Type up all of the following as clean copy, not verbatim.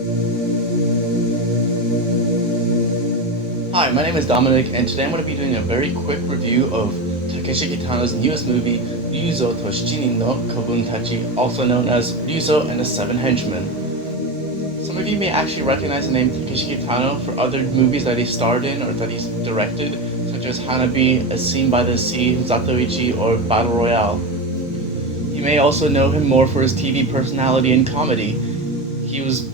Hi, my name is Dominic, and today I'm going to be doing a very quick review of Takeshi Kitano's newest movie, Ryuzo to Shinin no Kobun Tachi, also known as Ryuzo and the Seven Henchmen. Some of you may actually recognize the name Takeshi Kitano for other movies that he starred in or that he's directed, such as Hanabi, A Scene by the Sea, Zatoichi, or Battle Royale. You may also know him more for his TV personality and comedy. He was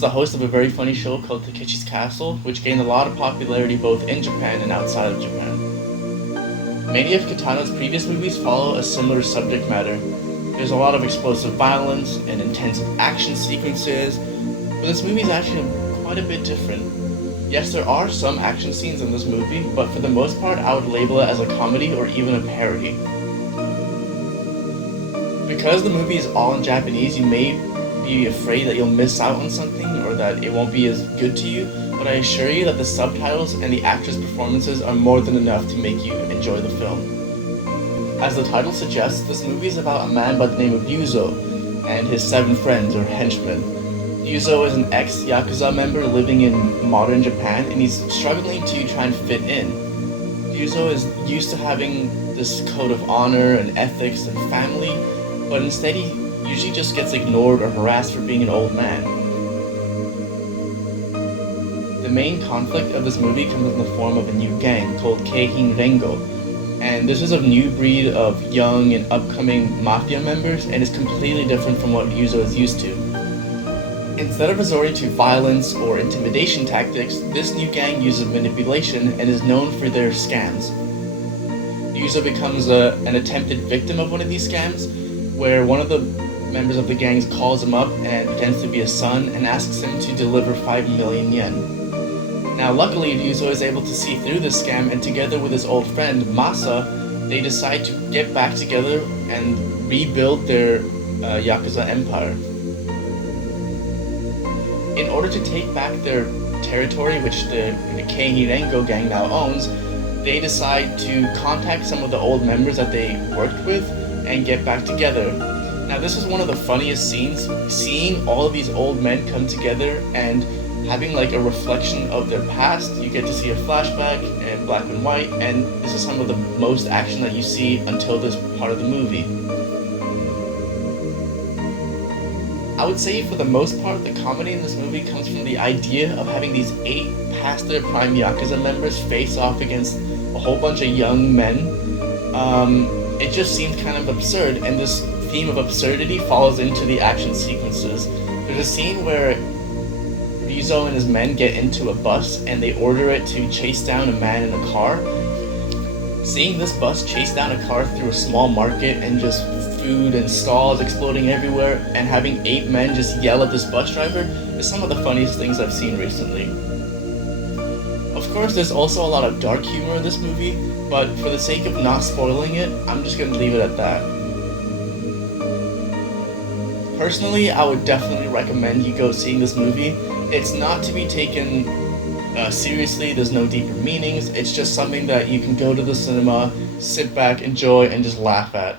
the host of a very funny show called Takeshi's Castle, which gained a lot of popularity both in Japan and outside of Japan. Many of Kitano's previous movies follow a similar subject matter. There's a lot of explosive violence and intense action sequences, but this movie is actually quite a bit different. Yes, there are some action scenes in this movie, but for the most part I would label it as a comedy or even a parody. Because the movie is all in Japanese, you may be afraid that you'll miss out on something or that it won't be as good to you, but I assure you that the subtitles and the actors' performances are more than enough to make you enjoy the film. As the title suggests, this movie is about a man by the name of Ryuzo and his 7 friends or henchmen. Ryuzo is an ex-Yakuza member living in modern Japan, and he's struggling to try and fit in. Ryuzo is used to having this code of honor and ethics and family, but instead he usually just gets ignored or harassed for being an old man. The main conflict of this movie comes in the form of a new gang called Keihin Rengo, and this is a new breed of young and upcoming mafia members and is completely different from what Ryuzo is used to. Instead of resorting to violence or intimidation tactics, this new gang uses manipulation and is known for their scams. Ryuzo becomes an attempted victim of one of these scams, where one of the members of the gang calls him up and pretends to be his son and asks him to deliver 5 million yen. Now luckily Ryuzo is able to see through this scam, and together with his old friend Masa, they decide to get back together and rebuild their Yakuza empire. In order to take back their territory, which the Keihin Rengo gang now owns, they decide to contact some of the old members that they worked with and get back together. Now this is one of the funniest scenes, seeing all of these old men come together and having like a reflection of their past. You get to see a flashback in black and white, and this is some of the most action that you see until this part of the movie. I would say for the most part, the comedy in this movie comes from the idea of having these 8 past their prime Yakuza members face off against a whole bunch of young men. It just seems kind of absurd, and this theme of absurdity follows into the action sequences. There's a scene where Ryuzo and his men get into a bus and they order it to chase down a man in a car. Seeing this bus chase down a car through a small market and just food and stalls exploding everywhere, and having 8 men just yell at this bus driver is some of the funniest things I've seen recently. Of course, there's also a lot of dark humor in this movie, but for the sake of not spoiling it, I'm just gonna leave it at that. Personally, I would definitely recommend you go seeing this movie. It's not to be taken seriously, there's no deeper meanings, it's just something that you can go to the cinema, sit back, enjoy, and just laugh at.